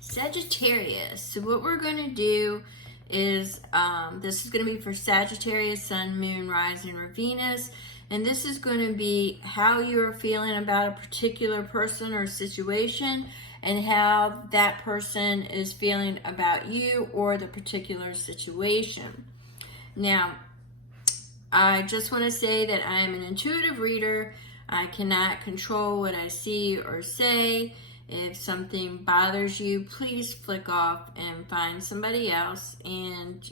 Sagittarius. So what we're going to do is, this is going to be for Sagittarius, Sun, Moon, Rising, or Venus. And this is going to be how you're feeling about a particular person or situation and how that person is feeling about you or the particular situation. Now, I just want to say that I am an intuitive reader. I cannot control what I see or say. If something bothers you, please flick off and find somebody else. And,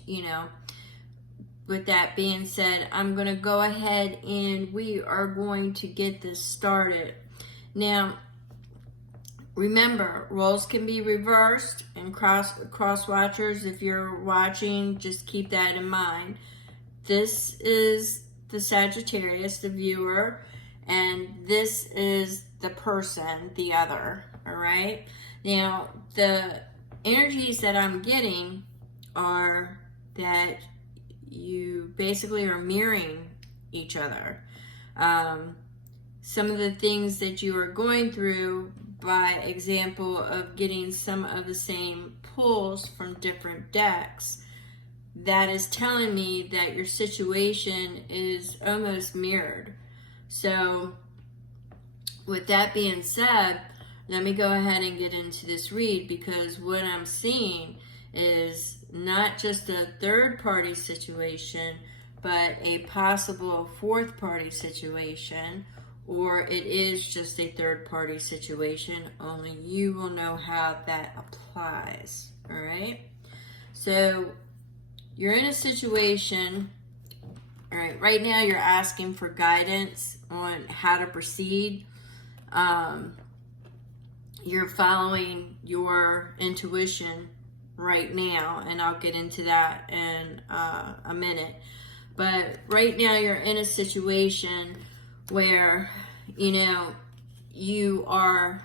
with that being said, I'm going to go ahead and we are going to get this started. Now, remember, roles can be reversed, and cross watchers, if you're watching, just keep that in mind. This is the Sagittarius, the viewer, and this is the person, the other, all right? Now, the energies that I'm getting are that you basically are mirroring each other. Some of the things that you are going through, by example of getting some of the same pulls from different decks, that is telling me that your situation is almost mirrored. So with that being said, let me go ahead and get into this read, because what I'm seeing is not just a third party situation, but a possible fourth party situation, or it is just a third party situation. Only you will know how that applies. All right. So you're in a situation, all right, right now you're asking for guidance on how to proceed. You're following your intuition right now, and I'll get into that in a minute. But right now you're in a situation where, you are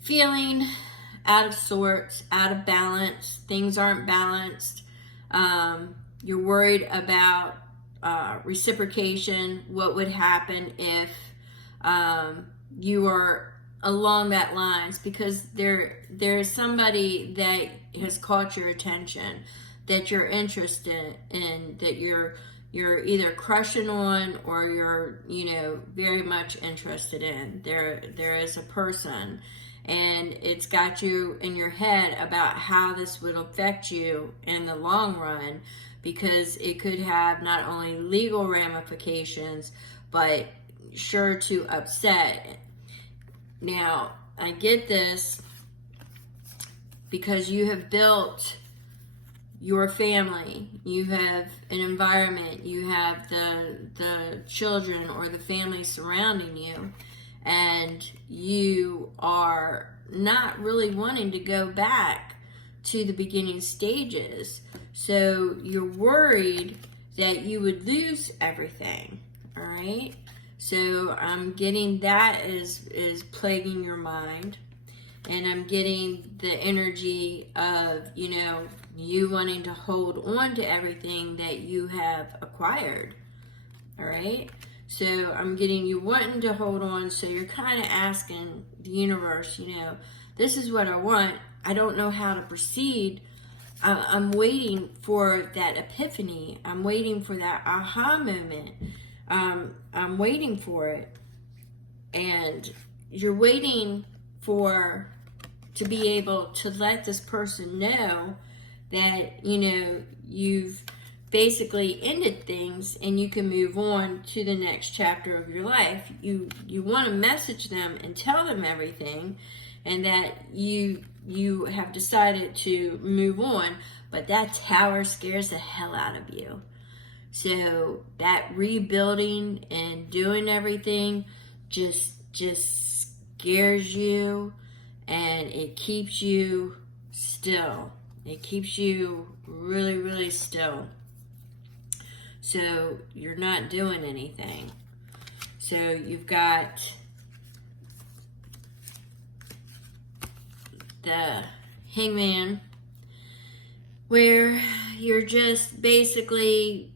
feeling out of sorts, out of balance. Things aren't balanced. You're worried about reciprocation. What would happen if you are along that lines, because there's somebody that has caught your attention, that you're interested in, that you're either crushing on, or you're very much interested in. There is a person, and it's got you in your head about how this would affect you in the long run, because it could have not only legal ramifications, but sure to upset. Now, I get this because you have built your family, you have an environment, you have the children or the family surrounding you, and you are not really wanting to go back to the beginning stages. So you're worried that you would lose everything, all right? So I'm getting that is plaguing your mind, and I'm getting the energy of, you wanting to hold on to everything that you have acquired, all right? So I'm getting you wanting to hold on, so you're kind of asking the universe, this is what I want. I don't know how to proceed. I'm waiting for that epiphany. I'm waiting for that aha moment. I'm waiting for it. And you're waiting to be able to let this person know that, you've basically ended things and you can move on to the next chapter of your life. You want to message them and tell them everything, and that you have decided to move on, but that tower scares the hell out of you. So that rebuilding and doing everything just scares you, and it keeps you still. It keeps you really, really still. So you're not doing anything. So you've got the Hangman, where you're just basically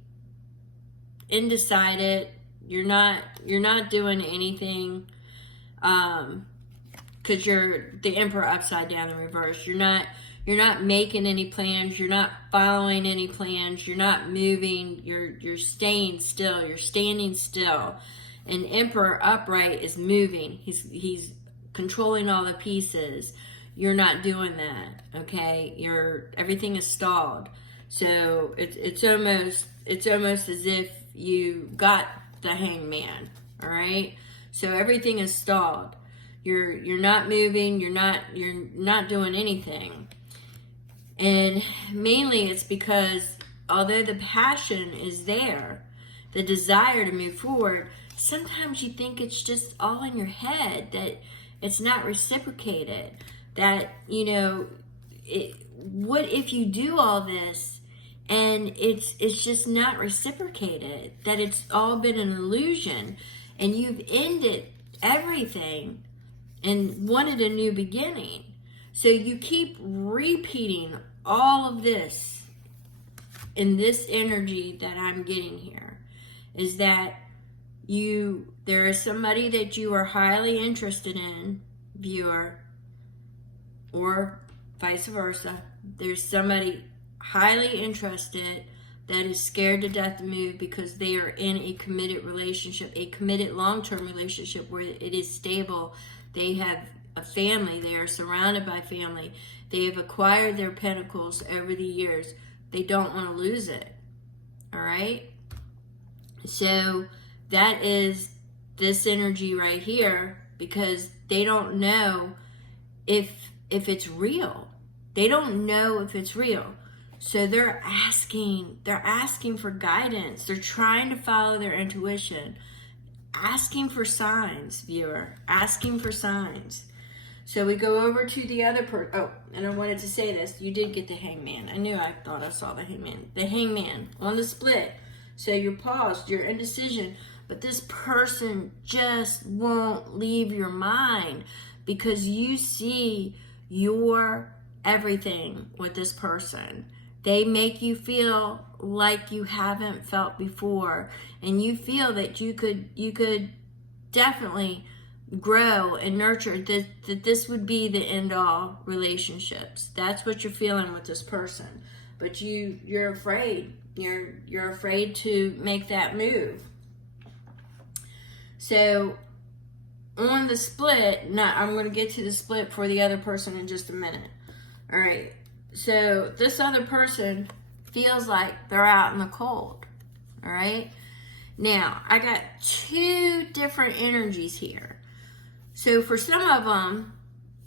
undecided. You're not doing anything. because you're the Emperor upside down in reverse. You're not making any plans. You're not following any plans. You're not moving. You're staying still. You're standing still. And Emperor upright is moving. He's controlling all the pieces. You're not doing that. Okay, everything is stalled. So it's almost as if you got the Hangman. All right. So everything is stalled. You're not moving. You're not doing anything. And mainly it's because although the passion is there, the desire to move forward, sometimes you think it's just all in your head, that it's not reciprocated, that, what if you do all this and it's just not reciprocated, that it's all been an illusion and you've ended everything and wanted a new beginning. So you keep repeating all of this in this energy that I'm getting here, is that there is somebody that you are highly interested in, viewer, or vice versa. There's somebody highly interested that is scared to death to move because they are in a committed relationship, a committed long-term relationship where it is stable. They have a family. They are surrounded by family. They have acquired their pentacles over the years. They don't want to lose it. All right? So that is this energy right here, because they don't know if it's real. They don't know if it's real. So they're asking for guidance. They're trying to follow their intuition, asking for signs, viewer, asking for signs. So we go over to the other person. Oh, and I wanted to say this. You did get the Hangman. I thought I saw the Hangman. The Hangman on the split. So you're paused, you're indecision, but this person just won't leave your mind because you see your everything with this person. They make you feel like you haven't felt before, and you feel that you could definitely grow and nurture, that this would be the end all relationships. That's what you're feeling with this person, but you're afraid. You're afraid to make that move. So on the split, I'm going to get to the split for the other person in just a minute. All right. So this other person feels like they're out in the cold. All right. Now, I got two different energies here. So for some of them,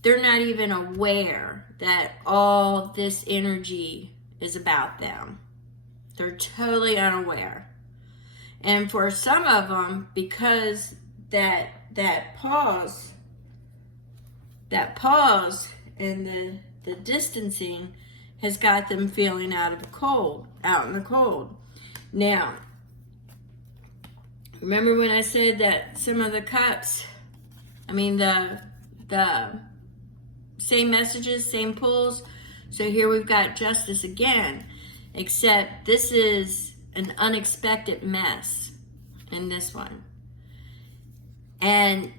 they're not even aware that all this energy is about them. They're totally unaware. And for some of them, because that pause and the distancing has got them feeling out in the cold. Now, remember when I said that some of the cups, the same messages, same pulls. So here we've got justice again, except this is an unexpected mess in this one. And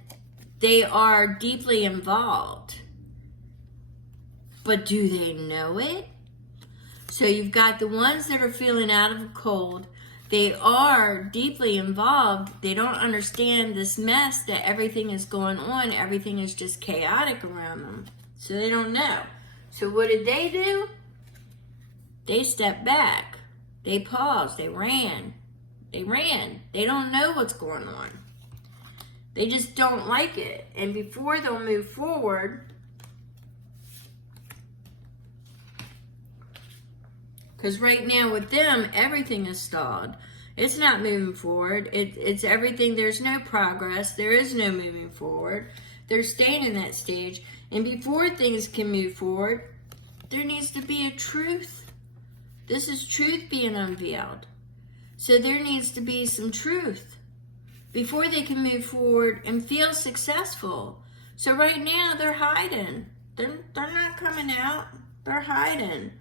they are deeply involved. But do they know it? So you've got the ones that are feeling out of the cold. They are deeply involved. They don't understand this mess, that everything is going on. Everything is just chaotic around them. So they don't know. So what did they do? They stepped back. They paused. They ran. They don't know what's going on. They just don't like it. And before they'll move forward, because right now with them, everything is stalled. It's not moving forward. It's everything. There's no progress. There is no moving forward. They're staying in that stage. And before things can move forward, there needs to be a truth. This is truth being unveiled. So there needs to be some truth before they can move forward and feel successful. So right now, they're hiding. They're not coming out. They're hiding.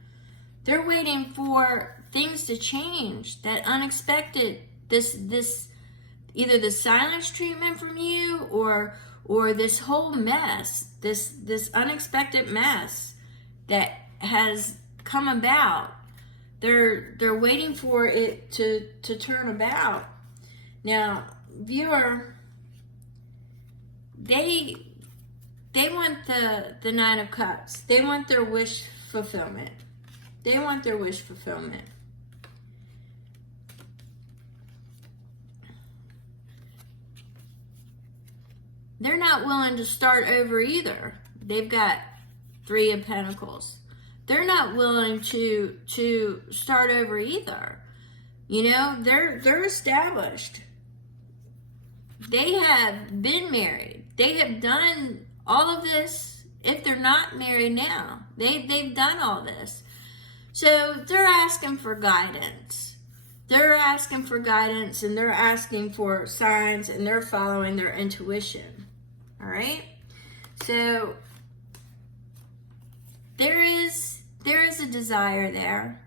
They're waiting for things to change, that unexpected, this either the silence treatment from you or or this whole mess, this unexpected mess that has come about. They're waiting for it to turn about. Now, viewer, they want the Nine of Cups. They want their wish fulfillment. They want their wish fulfillment. They're not willing to start over either. They've got Three of Pentacles. They're not willing to start over either. You know, they're established. They have been married. They have done all of this. If they're not married now, they've done all this. So they're asking for guidance. They're asking for guidance, and they're asking for signs, and they're following their intuition. All right? So there is a desire there.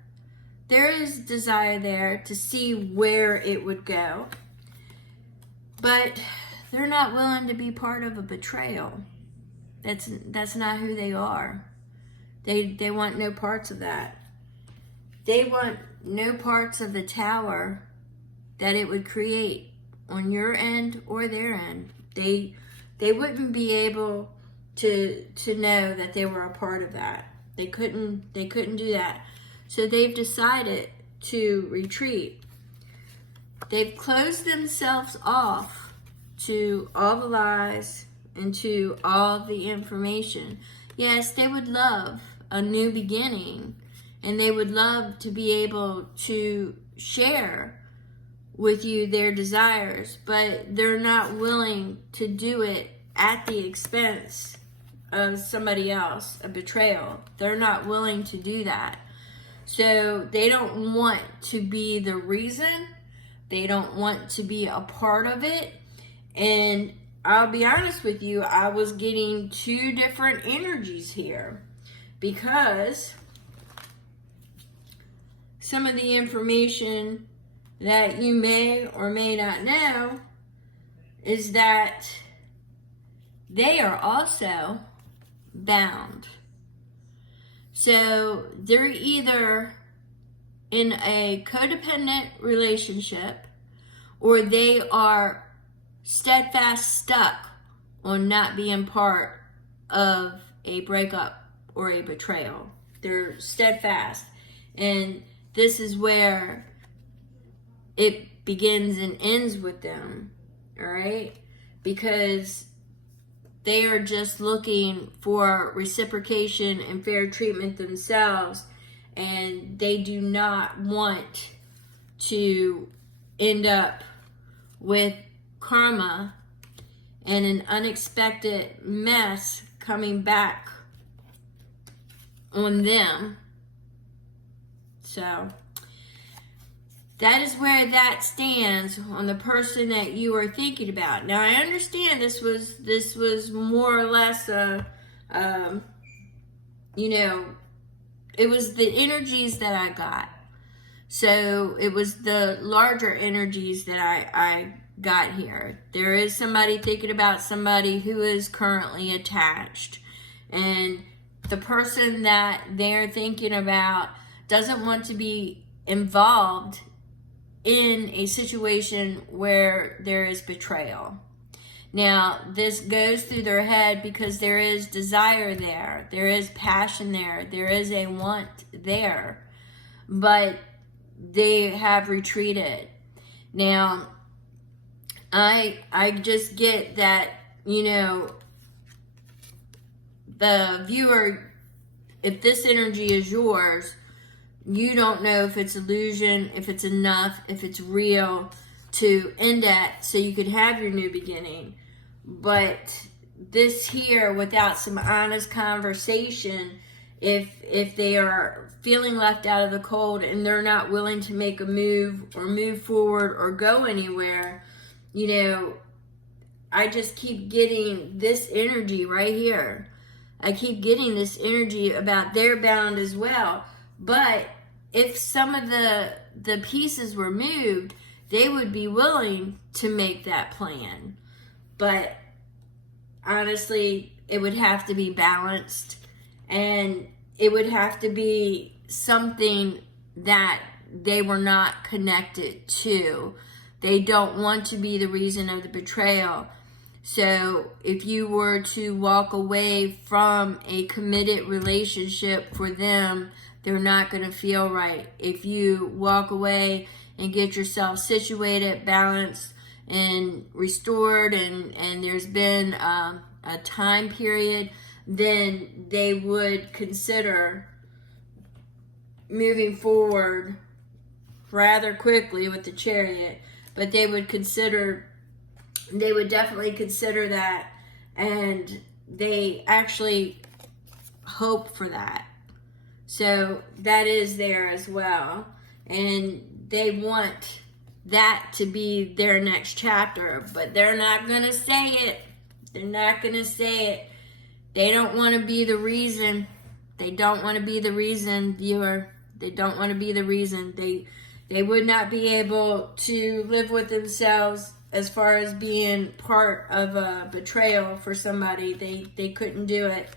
There is desire there to see where it would go. But they're not willing to be part of a betrayal. That's not who they are. They want no parts of that. They want no parts of the tower that it would create on your end or their end. They wouldn't be able to know that they were a part of that. They couldn't do that. So they've decided to retreat. They've closed themselves off to all the lies and to all the information. Yes, they would love a new beginning, and they would love to be able to share with you their desires, but they're not willing to do it at the expense of somebody else, a betrayal. They're not willing to do that. So they don't want to be the reason. They don't want to be a part of it. And I'll be honest with you, I was getting two different energies here, because some of the information that you may or may not know is that they are also bound. So they're either in a codependent relationship, or they are steadfast stuck on not being part of a breakup or a betrayal. They're steadfast. And this is where it begins and ends with them, all right? Because they are just looking for reciprocation and fair treatment themselves, and they do not want to end up with karma and an unexpected mess coming back on them. So that is where that stands on the person that you are thinking about. Now, I understand this was more or less it was the energies that I got. So it was the larger energies that I got here. There is somebody thinking about somebody who is currently attached, and the person that they're thinking about doesn't want to be involved in a situation where there is betrayal. Now, this goes through their head because there is desire there. There is passion there. There is a want there. But they have retreated. Now, I just get that, the viewer, if this energy is yours, you don't know if it's illusion, if it's enough, if it's real to end at so you could have your new beginning. But this here, without some honest conversation, if they are feeling left out of the cold and they're not willing to make a move or move forward or go anywhere, I just keep getting this energy right here. I keep getting this energy about they're bound as well. But if some of the pieces were moved, they would be willing to make that plan. But honestly, it would have to be balanced, and it would have to be something that they were not connected to. They don't want to be the reason of the betrayal. So if you were to walk away from a committed relationship, for them, they're not going to feel right. If you walk away and get yourself situated, balanced, and restored, and there's been a time period, then they would consider moving forward rather quickly with the Chariot. But they would definitely consider that, and they actually hope for that. So that is there as well. And they want that to be their next chapter, but they're not going to say it. They're not going to say it. They don't want to be the reason. They don't want to be the reason, viewer. They don't want to be the reason. They would not be able to live with themselves as far as being part of a betrayal for somebody. They couldn't do it.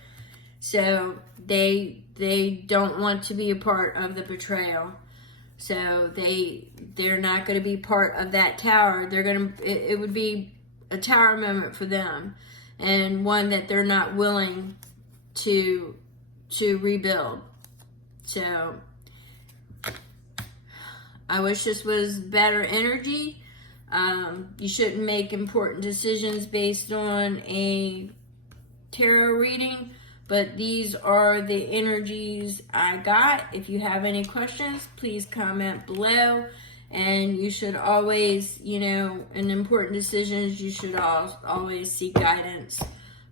So they don't want to be a part of the betrayal. So they're not going to be part of that tower. It would be a tower moment for them, and one that they're not willing to rebuild. So I wish this was better energy. You shouldn't make important decisions based on a tarot reading, but these are the energies I got. If you have any questions, please comment below. And you should always, in important decisions, you should always seek guidance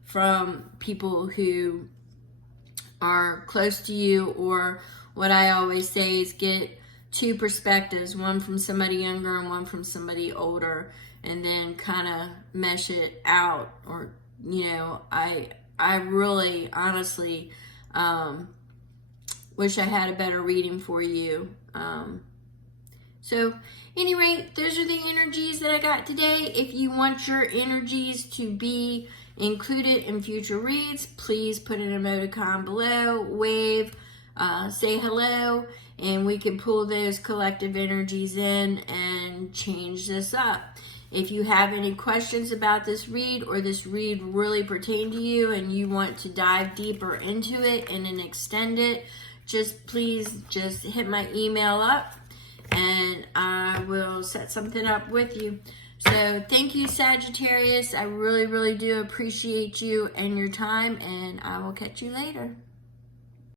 from people who are close to you, or what I always say is get two perspectives, one from somebody younger and one from somebody older, and then kind of mesh it out. Or, I really, honestly, wish I had a better reading for you. So, anyway, those are the energies that I got today. If you want your energies to be included in future reads, please put an emoticon below, wave, say hello, and we can pull those collective energies in and change this up. If you have any questions about this read, or this read really pertained to you and you want to dive deeper into it and then extend it, please hit my email up and I will set something up with you. So thank you, Sagittarius. I really, really do appreciate you and your time, and I will catch you later.